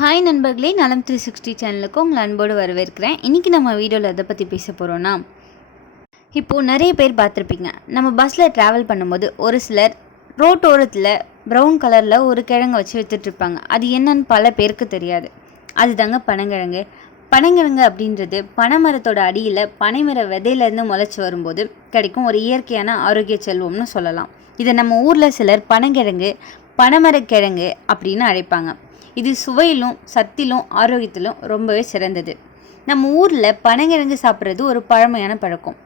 Hi நண்பர்களே, நலம் 360 சேனலுக்கு உங்களை அன்போடு வரவேற்கிறேன். இன்றைக்கி நம்ம வீடியோவில் எதை பற்றி பேச போகிறோன்னா, இப்போது நிறைய பேர் பார்த்துருப்பீங்க. நம்ம பஸ்ஸில் ட்ராவல் பண்ணும்போது ஒரு சிலர் ரோட்டோரத்தில் ப்ரௌன் கலரில் ஒரு கிழங்கு வச்சு விற்றுட்ருப்பாங்க. அது என்னன்னு பல பேருக்கு தெரியாது. அதுதாங்க பனங்கிழங்கு. பனங்கிழங்கு அப்படின்றது பனைமரத்தோட அடியில் பனைமர விதையிலேருந்து முளைச்சி வரும்போது கிடைக்கும் ஒரு இயற்கையான ஆரோக்கிய செல்வம்னு சொல்லலாம். இதை நம்ம ஊரில் சிலர் பனங்கிழங்கு, பனைமரக்கிழங்கு அப்படின்னு அழைப்பாங்க. இது சுவையிலும் சத்திலும் ஆரோக்கியத்திலும் ரொம்பவே சிறந்தது. நம்ம ஊரில் பனங்கிழங்கு சாப்பிட்றது ஒரு பழமையான பழக்கம்.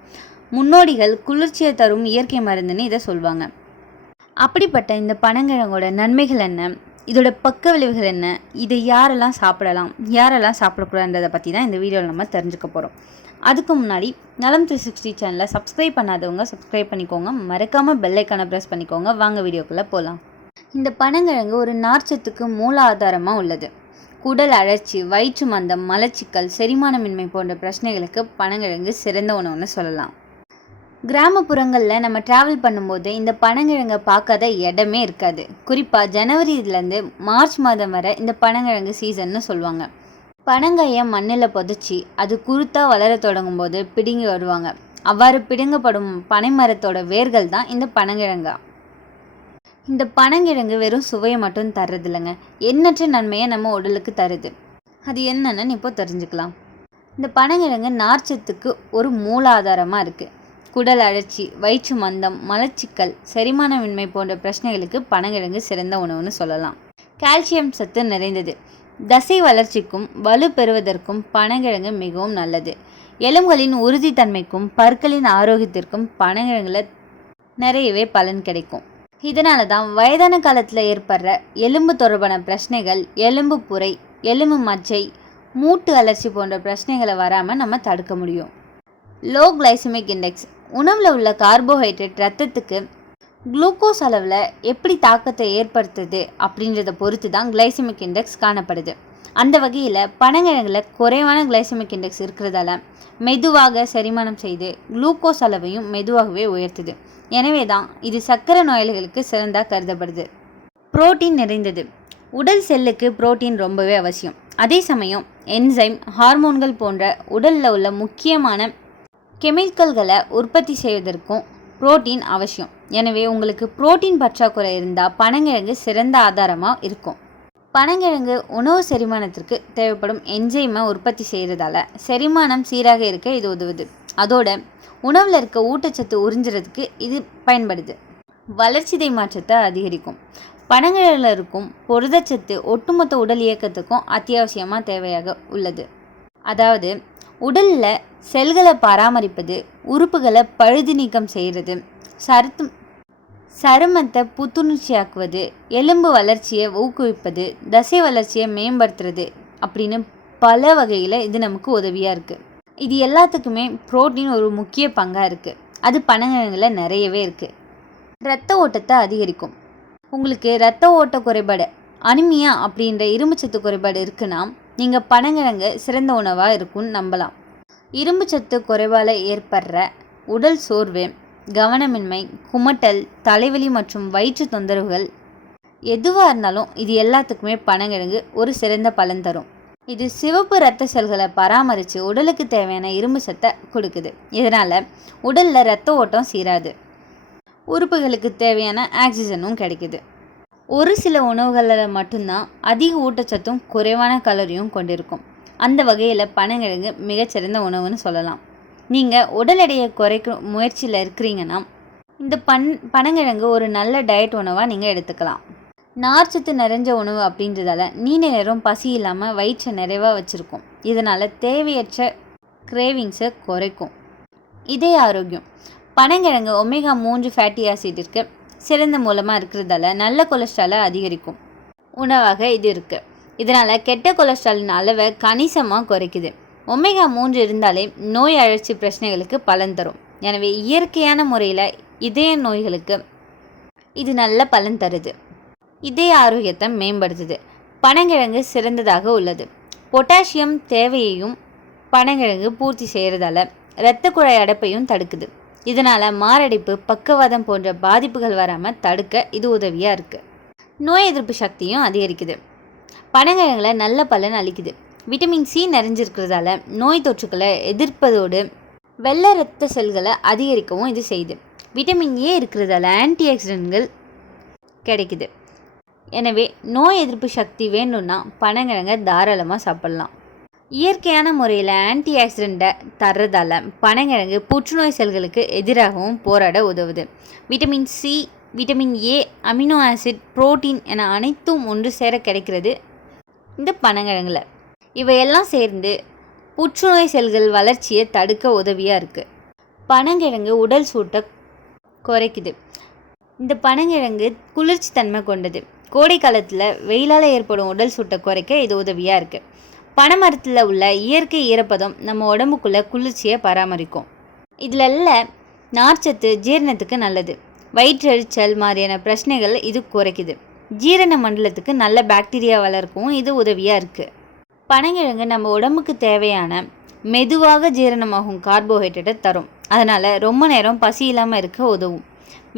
முன்னோடிகள் குளிர்ச்சியை தரும் இயற்கை மருந்துன்னு இதை சொல்லுவாங்க. அப்படிப்பட்ட இந்த பனங்கிழங்கோட நன்மைகள் என்ன, இதோட பக்க விளைவுகள் என்ன, இதை யாரெல்லாம் சாப்பிடலாம், யாரெல்லாம் சாப்பிடக்கூடாதுன்றதை பற்றி தான் இந்த வீடியோவில் நம்ம தெரிஞ்சுக்க போகிறோம். அதுக்கு முன்னாடி நலம் 360 சேனலை சப்ஸ்கிரைப் பண்ணாதவங்க சப்ஸ்கிரைப் பண்ணிக்கோங்க. மறக்காமல் பெல் ஐக்கானை ப்ரெஸ் பண்ணிக்கோங்க. வாங்க வீடியோக்குள்ளே போகலாம். இந்த பனங்கிழங்கு ஒரு நார்ச்சத்துக்கு மூல ஆதாரமாக உள்ளது. குடல் அழற்சி, வயிற்று மந்தம், மலச்சிக்கல், செரிமானமின்மை போன்ற பிரச்சனைகளுக்கு பனங்கிழங்கு சிறந்த உணவுன்னு சொல்லலாம். கிராமப்புறங்களில் நம்ம ட்ராவல் பண்ணும்போது இந்த பனங்கிழங்கை பார்க்காத இடமே இருக்காது. குறிப்பாக ஜனவரியிலேருந்து மார்ச் மாதம் வரை இந்த பனங்கிழங்கு சீசன்னு சொல்லுவாங்க. பனங்காயை மண்ணில் புதைச்சி அது குருத்தாக வளர தொடங்கும் போது பிடுங்கி வருவாங்க. அவ்வாறு பிடுங்கப்படும் பனைமரத்தோட வேர்கள் தான் இந்த பனங்கிழங்கா. இந்த பனங்கிழங்கு வெறும் சுவையை மட்டும் தர்றது இல்லைங்க, எண்ணற்ற நன்மையை நம்ம உடலுக்கு தருது. அது என்னென்னு இப்போ தெரிஞ்சுக்கலாம். இந்த பனங்கிழங்கு நார்ச்சத்துக்கு ஒரு மூலாதாரமாக இருக்குது. குடல் அழற்சி, வயிற்று மந்தம், மலச்சிக்கல், செரிமானமின்மை போன்ற பிரச்சனைகளுக்கு பனங்கிழங்கு சிறந்த உணவுன்னு சொல்லலாம். கால்சியம் சத்து நிறைந்தது. தசை வளர்ச்சிக்கும் வலு பெறுவதற்கும் பனங்கிழங்கு மிகவும் நல்லது. எலும்புகளின் உறுதித்தன்மைக்கும் பற்களின் ஆரோக்கியத்திற்கும் பனங்கிழங்குல நிறையவே பலன் கிடைக்கும். இதனால தான் வயதான காலத்தில் ஏற்படுற எலும்பு தொடர்பான பிரச்சனைகள், எலும்பு புரை, எலும்பு மச்சை, மூட்டு அலர்ச்சி போன்ற பிரச்சனைகளை வராமல் நம்ம தடுக்க முடியும். Low glycemic index. உணவில் உள்ள கார்போஹைட்ரேட் ரத்தத்துக்கு குளுக்கோஸ் அளவில் எப்படி தாக்கத்தை ஏற்படுத்துது அப்படின்றத பொறுத்து தான் கிளைசமிக் இண்டெக்ஸ் காணப்படுது. அந்த வகையில் பனங்கிழங்குல குறைவான கிளைசமிக் இண்டெக்ஸ் இருக்கிறதால மெதுவாக செரிமானம் செய்து குளுக்கோஸ் அளவையும் மெதுவாகவே உயர்த்துது. எனவே தான் இது சர்க்கரை நோயாளிகளுக்கு சிறந்ததாக கருதப்படுது. புரோட்டீன் நிறைந்தது. உடல் செல்லுக்கு புரோட்டீன் ரொம்பவே அவசியம். அதே சமயம் என்சைம், ஹார்மோன்கள் போன்ற உடலில் உள்ள முக்கியமான கெமிக்கல்களை உற்பத்தி செய்வதற்கும் புரோட்டீன் அவசியம். எனவே உங்களுக்கு புரோட்டீன் பற்றாக்குறை இருந்தால் பனங்கிழங்கு சிறந்த ஆதாரமாக இருக்கும். பனங்கிழங்கு உணவு செரிமானத்திற்கு தேவைப்படும் என்சைமை உற்பத்தி செய்கிறதால செரிமானம் சீராக இருக்க இது உதவுது. அதோட உணவில் இருக்க ஊட்டச்சத்து உறிஞ்சுறதுக்கு இது பயன்படுது. வளர்ச்சிதை மாற்றத்தை அதிகரிக்கும். பனங்கிழங்கில் இருக்கும் புரதச்சத்து ஒட்டுமொத்த உடல் இயக்கத்துக்கும் அத்தியாவசியமாக தேவையாக உள்ளது. அதாவது உடலில் செல்களை பராமரிப்பது, உறுப்புகளை பழுது நீக்கம் செய்கிறது, சருமத்தை புத்துணர்ச்சியாக்குவது, எலும்பு வளர்ச்சியை ஊக்குவிப்பது, தசை வளர்ச்சியை மேம்படுத்துறது அப்படின்னு பல வகையில் இது நமக்கு உதவியாக இருக்குது. இது எல்லாத்துக்குமே புரோட்டீன் ஒரு முக்கிய பங்காக இருக்குது. அது பனங்கிழங்குல நிறையவே இருக்குது. இரத்த ஓட்டத்தை அதிகரிக்கும். உங்களுக்கு இரத்த ஓட்ட குறைபாடு, அனிமியா அப்படின்ற இரும்புச்சத்து குறைபாடு இருக்குன்னா நீங்கள் பனங்கிழங்கு சிறந்த உணவாக இருக்கும்னு நம்பலாம். இரும்புச்சத்து குறைபால் ஏற்படுற உடல் சோர்வு, கவனமின்மை, குமட்டல், தலைவலி மற்றும் வயிற்று தொந்தரவுகள் எதுவாக இருந்தாலும் இது எல்லாத்துக்குமே பனங்கிழங்கு ஒரு சிறந்த பலன் தரும். இது சிவப்பு இரத்த செல்களை பராமரித்து உடலுக்கு தேவையான இரும்பு சத்தை கொடுக்குது. இதனால் உடலில் இரத்த ஓட்டம் சீராது, உறுப்புகளுக்கு தேவையான ஆக்சிஜனும் கிடைக்குது. ஒரு சில உணவுகளில் மட்டும்தான் அதிக ஊட்டச்சத்தும் குறைவான கலோரியும் கொண்டிருக்கும். அந்த வகையில் பனங்கிழங்கு மிகச்சிறந்த உணவுன்னு சொல்லலாம். நீங்கள் உடல் எடையை குறைக்க முயற்சியில் இருக்கிறீங்கன்னா இந்த பனங்கிழங்கு ஒரு நல்ல டயட் உணவாக நீங்கள் எடுத்துக்கலாம். நார்ச்சத்து நிறைஞ்ச உணவு அப்படின்றதால நீண்ட நேரம் பசி இல்லாமல் வயிற்றை நிறைவாக வச்சுருக்கும். இதனால் தேவையற்ற கிரேவிங்ஸை குறைக்கும். இதய ஆரோக்கியம். பனங்கிழங்கு ஒமேகா 3 ஃபேட்டி ஆசிட்டிற்கு சிறந்த மூலமாக இருக்கிறதால நல்ல கொலஸ்ட்ராலை அதிகரிக்கும் உணவாக இது இருக்குது. இதனால் கெட்ட கொலஸ்ட்ராலின் அளவை கணிசமாக குறைக்குது. ஒமேகா 3 இருந்தாலே நோய் அழற்சி பிரச்சனைகளுக்கு பலன் தரும். எனவே இயற்கையான முறையில் இதய நோய்களுக்கு இது நல்ல பலன் தருது. இதய ஆரோக்கியத்தை மேம்படுத்துது. பனங்கிழங்கு சிறந்ததாக உள்ளது. பொட்டாசியம் தேவையையும் பனங்கிழங்கு பூர்த்தி செய்கிறதால இரத்த குழாய் அடைப்பையும் தடுக்குது. இதனால் மாரடைப்பு, பக்கவாதம் போன்ற பாதிப்புகள் வராமல் தடுக்க இது உதவியாக இருக்குது. நோய் எதிர்ப்பு சக்தியும் அதிகரிக்குது. பனங்கிழங்குல நல்ல பலன் அளிக்குது. விட்டமின் சி நிறைஞ்சிருக்கிறதால நோய் தொற்றுக்களை எதிர்ப்பதோடு வெள்ளை இரத்த செல்களை அதிகரிக்கவும் இது செய்யுது. விட்டமின் ஏ இருக்கிறதால ஆன்டி ஆக்சிடென்ட்கள் கிடைக்குது. எனவே நோய் எதிர்ப்பு சக்தி வேணும்னா பனங்கிழங்கை தாராளமாக சாப்பிட்லாம். இயற்கையான முறையில் ஆன்டி ஆக்சிடெண்ட்டை தர்றதால பனங்கிழங்கு புற்றுநோய் செல்களுக்கு எதிராகவும் போராட உதவுது. Vitamin C, vitamin A, amino acid, protein என அனைத்தும் ஒன்று சேர கிடைக்கிறது இந்த பனங்கிழங்குல. இவையெல்லாம் சேர்ந்து புற்றுநோய் செல்கள் வளர்ச்சியை தடுக்க உதவியாக இருக்குது. பனங்கிழங்கு உடல் சூட்டை குறைக்குது. இந்த பனங்கிழங்கு குளிர்ச்சி தன்மை கொண்டது. கோடை காலத்தில் வெயிலால் ஏற்படும் உடல் சூட்டை குறைக்க இது உதவியாக இருக்குது. பனைமரத்தில் உள்ள இயற்கை ஈரப்பதம் நம்ம உடம்புக்குள்ளே குளிர்ச்சியை பராமரிக்கும். இதில் உள்ள நார்ச்சத்து ஜீரணத்துக்கு நல்லது. வயிற்றெரிச்சல் மாதிரியான பிரச்சனைகள் இது குறைக்குது. ஜீரண மண்டலத்துக்கு நல்ல பாக்டீரியா வளர்க்கவும் இது உதவியாக இருக்குது. பனங்கிழங்கு நம்ம உடம்புக்கு தேவையான மெதுவாக ஜீரணமாகும் கார்போஹைட்ரேட்டை தரும். அதனால் ரொம்ப நேரம் பசி இல்லாமல் இருக்க உதவும்.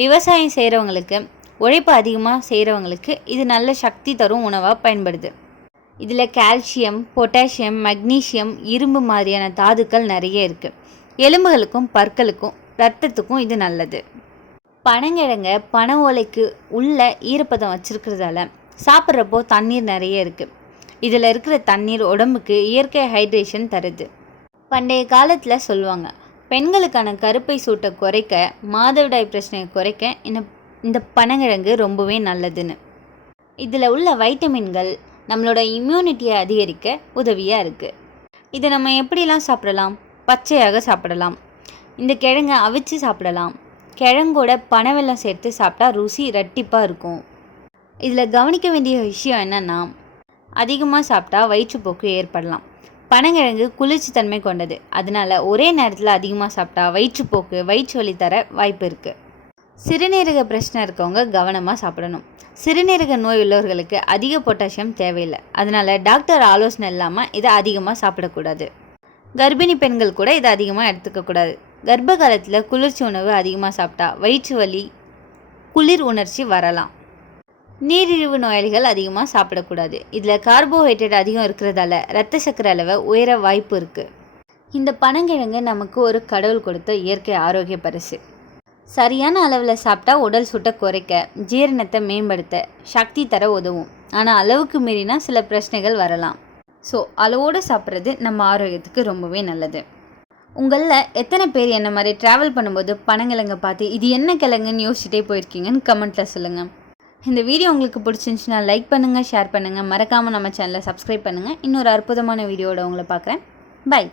விவசாயம் செய்கிறவங்களுக்கு, உழைப்பு அதிகமாக செய்கிறவங்களுக்கு இது நல்ல சக்தி தரும் உணவாக பயன்படுது. இதில் கால்சியம், பொட்டாசியம், மக்னீசியம், இரும்பு மாதிரியான தாதுக்கள் நிறைய இருக்குது. எலும்புகளுக்கும் பற்களுக்கும் இரத்தத்துக்கும் இது நல்லது. பனங்கிழங்க பனை ஓலைக்கு உள்ள ஈரப்பதம் வச்சுருக்கிறதால சாப்பிட்றப்போ தண்ணீர் நிறைய இருக்குது. இதில் இருக்கிற தண்ணீர் உடம்புக்கு இயற்கை ஹைட்ரேஷன் தருது. பண்டைய காலத்தில் சொல்லுவாங்க, பெண்களுக்கான கருப்பை சூட்டை குறைக்க, மாதவிடாய் பிரச்சனையை குறைக்க இந்த பனங்கிழங்கு ரொம்பவே நல்லதுன்னு. இதில் உள்ள வைட்டமின்கள் நம்மளோட இம்யூனிட்டியை அதிகரிக்க உதவியாக இருக்குது. இதை நம்ம எப்படிலாம் சாப்பிடலாம்? பச்சையாக சாப்பிடலாம். இந்த கிழங்கை அவிச்சு சாப்பிடலாம். கிழங்கோட பனவெல்லம் சேர்த்து சாப்பிட்டா ருசி இரட்டிப்பாக இருக்கும். இதில் கவனிக்க வேண்டிய விஷயம் என்னென்னா, அதிகமாக சாப்பிட்டா வயிற்றுப்போக்கு ஏற்படலாம். பனங்கிழங்கு குளிர்ச்சி தன்மை கொண்டது. அதனால் ஒரே நேரத்தில் அதிகமாக சாப்பிட்டா வயிற்றுப்போக்கு, வயிற்று வலி தர வாய்ப்பு இருக்குது. சிறுநீரக பிரச்சனை இருக்கவங்க கவனமாக சாப்பிடணும். சிறுநீரக நோய் உள்ளவர்களுக்கு அதிக பொட்டாசியம் தேவையில்லை. அதனால் டாக்டர் ஆலோசனை இல்லாமல் இதை அதிகமாக சாப்பிடக்கூடாது. கர்ப்பிணி பெண்கள் கூட இதை அதிகமாக எடுத்துக்கக்கூடாது. கர்ப்ப காலத்தில் குளிர்ச்சி உணவு அதிகமாக சாப்பிட்டா வயிற்று வலி, குளிர் உணர்ச்சி வரலாம். நீரிழிவு நோயாளிகள் அதிகமாக சாப்பிடக்கூடாது. இதில் கார்போஹைட்ரேட் அதிகம் இருக்கிறதால இரத்த சர்க்கரை அளவை உயர வாய்ப்பு இருக்குது. இந்த பனங்கிழங்கு நமக்கு ஒரு கடவுள் கொடுத்த இயற்கை ஆரோக்கிய பரிசு. சரியான அளவில் சாப்பிட்டா உடல் சூட்டை குறைக்க, ஜீரணத்தை மேம்படுத்த, சக்தி தர உதவும். ஆனால் அளவுக்கு மீறினா சில பிரச்சனைகள் வரலாம். ஸோ அளவோடு சாப்பிட்றது நம்ம ஆரோக்கியத்துக்கு ரொம்பவே நல்லது. உங்களில் எத்தனை பேர் என்ன மாதிரி ட்ராவல் பண்ணும்போது பனங்கிழங்கை பார்த்து இது என்ன கிழங்குன்னு யோசிச்சுட்டே போயிருக்கீங்கன்னு கமெண்ட்டில் சொல்லுங்கள். இந்த வீடியோ உங்களுக்கு பிடிச்சிருந்துச்சுன்னா லைக் பண்ணுங்கள், ஷேர் பண்ணுங்கள். மறக்காமல் நம்ம சேனலை சப்ஸ்கிரைப் பண்ணுங்கள். இன்னொரு அற்புதமான வீடியோவோட உங்களை பார்க்குறேன். பை.